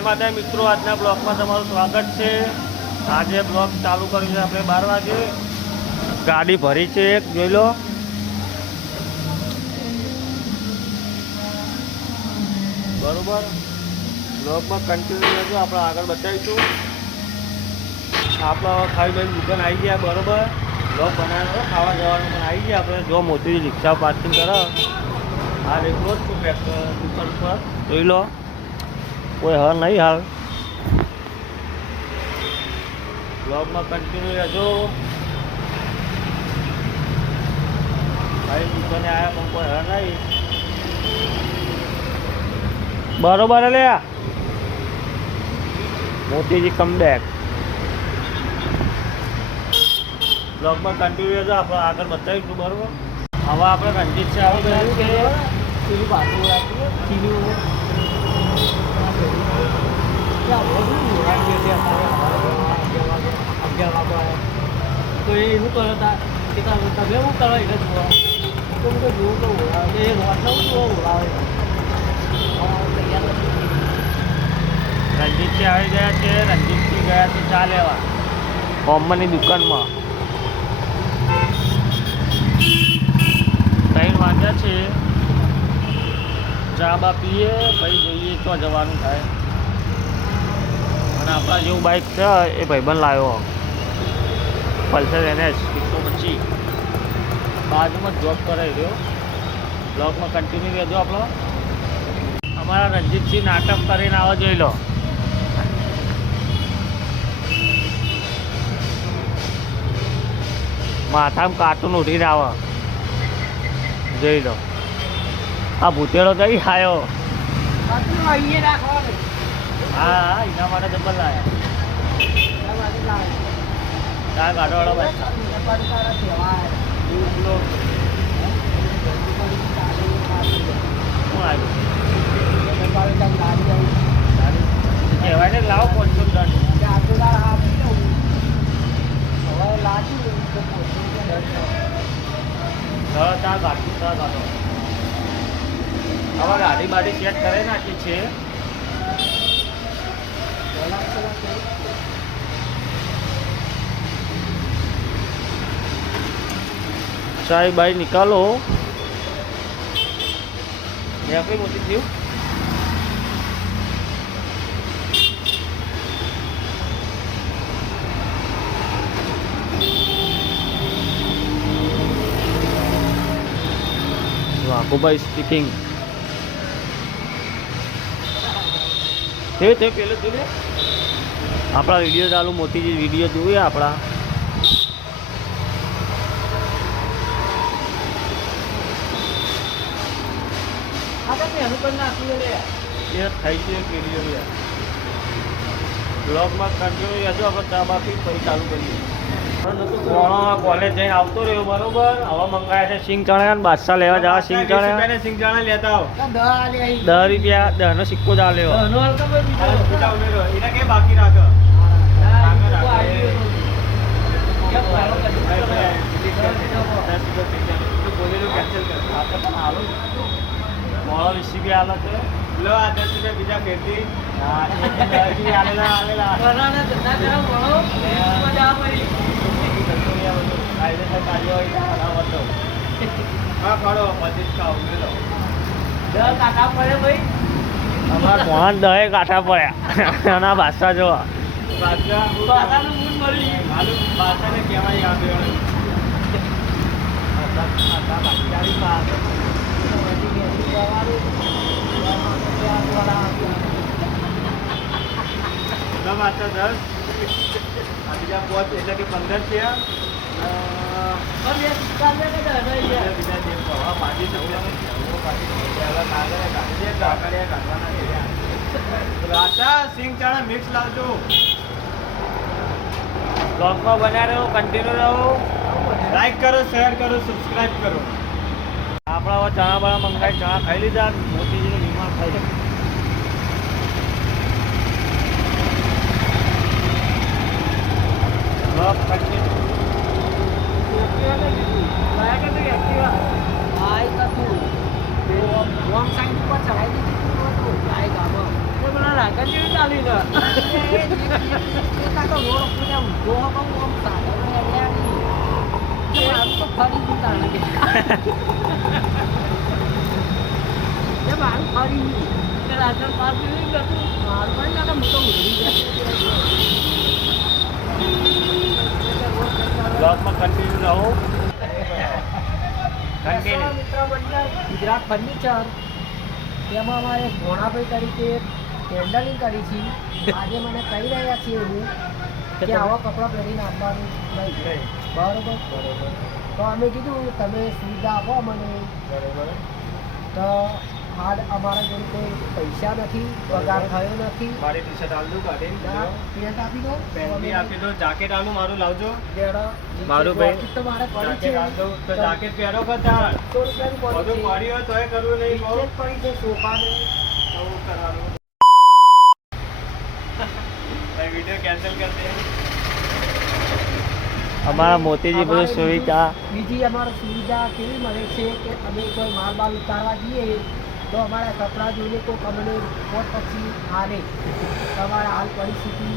માતા મિત્રો, આજના બ્લોગમાં તમારું સ્વાગત છે. આજે બ્લોગ ચાલુ કર્યું છે આપણે બાર વાગે. ગાડી ભરી છે એક, જોઈ લો. બરોબર. બ્લોગમાં કન્ટિન્યુ રહેજો, આપણે આગળ બતાવીશું. આપણે ખાવી લઈને દુકાન આવી ગયા, બરોબર. બ્લોગ બનાવ્યો ખાવા જવાનું પણ આવી ગયા. આપણે જો મોટી રિક્ષા પાર્કિંગ કરો. આ એકલો છું દુકાન પર જોઈ લો. કોઈ હર નહીં હાલ. બ્લોગમાં કન્ટિન્યુ રહેજો. ભાઈ દુકાને આવ્યા પણ કોઈ હર નહીં. બરોબર લે મોતીજી કમ બેક બ્લોગમાં કન્ટિન્યુ રહેજો આપણે આગળ બતાવીશું બરોબર? હવે આપણે રંજીત છે આવું ગયું કે પેલી બાજુ રાખીએ ચીલી તો એ શું કરે કે તમે શું કરો એટલે જોવા તો હું તો જોઉં તો એ રોટલો જોવો બોલાવે રંજીતજી આવી ગયા છે રંજીતજી ગયા છે, ચા લેવા. દુકાનમાં. ત્રણ વાગ્યા છે. ચા બા પીએ પછી જોઈએ તો જવાનું થાય. અને આપણા જેવું બાઇક છે, એ ભાઈબંધ લાવ્યો. પલ્સર એનએસ એકસો પચીસ. બાજુમાં જોબ કરાવી રહ્યો. બ્લોગમાં કન્ટિન્યુ રહેજો આપણો. અમારા રણજીતસિંહ નાટક કરીને આવો જોઈ લો. માથામાં કાર્ટૂન ઉઠીને આવે. જોઈ લો. આ ભૂતેડો કઈ ખાયો હાયો. હા એના માટે ભાઈ. શું આવ્યું? કહેવાય ને લાવો પાંચસો દંડ ચા ચા ગાડી ચા ગાડો હવે ગાડી બાડી ચેક કરે નાખી છે ચાય બાય નિકાલો કઈ મોટી થયું વાકુભાઈ સ્પીકિંગ તે તે પેલું જોઈએ આપણા વીડિયો ચાલુ મોતીજી વીડિયો જોઈએ આપણા. થઈ ગયું વીડિયો બ્લોગમાં કન્ટિન્યુ રહેજો આપણે ચા બાપી પછી ચાલુ કરીએ. કોલેજ જઈને આવતો રહ્યો બરોબર? હવે મંગાયા છે સિંગ ચણા અને બાદશાહ લેવા જવા સિંગ ચણા સિંગ ચણા લેતા આવો. દસ રૂપિયા દસનો સિક્કો જ આ લેવો એને કે બાકી રાખો? વીસ રૂપિયા આલે છે લો આ દસ રૂપિયા બીજા ફેરથી. હા, એક દસ રૂપિયા આલેલા આલેલા કાયદેસર કાર્યવાહી બરાબર તો. ઉમેરો દહે કાંઠા પડ્યા. એના ભાષા જોવા બીજા પાંચ એટલે કે પંદર છે. મિક્સ લાવજો. બ્લોગમાં બના રહો કન્ટિન્યુ રહો. લાઈક કરો શેર કરો સબસ્ક્રાઇબ કરો. આપણા ચણા બણા મંગાવી ચણા ખાઈ લીધા મોતીજીનું બીમાર ખાઈ લીધું બ્લોગ કન્ટિન્યુ ચાલી ને બ્લોગમાં કન્ટિન્યુ રહો ગુજરાત ફર્નિચર. તેમાં અમારે ઘોણાભાઈ તરીકે ટેન્ડરિંગ કરી છે. આજે મને કહી રહ્યા છીએ હું કે આવા કપડાં પહેરીને આપવાનું નહીં. બરોબર? બરોબર. તો અમે કીધું તમે સુવિધા આપો મને બરોબર. તો હાલ અમારા જોડે કોઈ પૈસા નથી પગાર થયો નથી. મારી ટી શર્ટ આલજો કાઢીને પેન્ટ આપી દો. પેન્ટ આપી દો જાકેટ આલું મારું લાવજો. મારું ભાઈ. તો મારે પડી છે. તો જાકેટ પહેરો બધા બધું છે. પાડી હોય તોય કરવું નહીં બહુ. પડી છે સોફાને. તો કરવાનું ભાઈ વીડિયો કેન્સલ કરી દે અમારા મોતીજી બધું સુવિધા. બીજી- અમારે સુવિધા કેવી મળે છે કે અમે કોઈ માલ બાલ ઉતારવા જઈએ તો અમારા કપડાં જોઈને તો અમને પોત પછી હાલે તમારે હાલ પરિસ્થિતિ.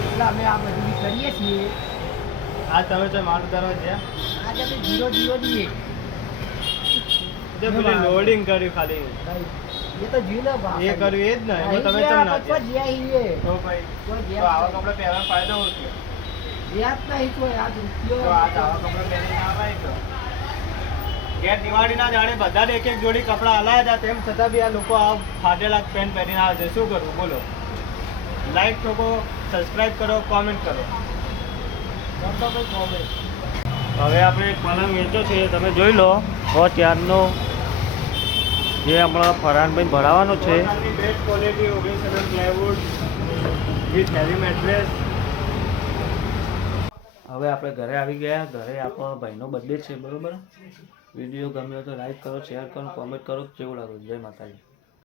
એટલે અમે આ બધું કરીએ છીએ. આ તમે તો માલ ઉતારવા જ્યાં આજે અમે જીરો જીરો દઈએ તે પેલી લોડિંગ કર્યું ખાલી. એ તો જીવ ના ભાવ. એ કર્યું એ જ ને તમે ચમ ના જ્યાં હીએ. તો ભાઈ કોઈ તો આવા. કપડા પહેરવાનો ફાયદો શું વ્યાજ નહીં કોઈ આજ રૂપિયો તો આવા કપડા પહેરીને આવાય દિવાળીના જાણે બધા એક એક જોડી કપડાં હલાયા હતા તેમ છતાં બી આ લોકો આ ફાટેલા પેન્ટ પહેરીને આવે છે. શું કરવું? બોલો. લાઈક ઠોકો સબસ્ક્રાઇબ કરો કોમેન્ટ કરો. હવે આપણે એક પલંગ વેચો છે તમે જોઈ લો. હો ત્યારનો જે હમણાં ફરહાનભાઈ ભરાવાનો છે. બેસ્ટ ક્વોલિટી ઓગણીસ પ્લાયવુડ વિથ હેવી મેટ્રેસ હવે આપણે ઘરે આવી ગયા. ઘરે આપણો ભાઈનો બર્થડે છે, બરોબર? વીડિયો ગમ્યો તો લાઈક કરો શેર કરો કોમેન્ટ કરો. કેવું લાગ્યું જય માતાજી.